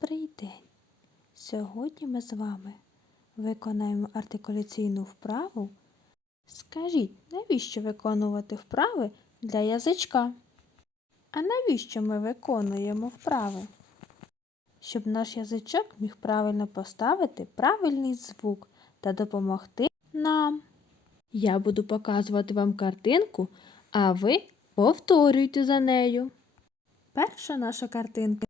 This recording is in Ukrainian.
Добрий день! Сьогодні ми з вами виконаємо артикуляційну вправу. Скажіть, навіщо виконувати вправи для язичка? А навіщо ми виконуємо вправи? Щоб наш язичок міг правильно поставити правильний звук та допомогти нам. Я буду показувати вам картинку, а ви повторюйте за нею. Перша наша картинка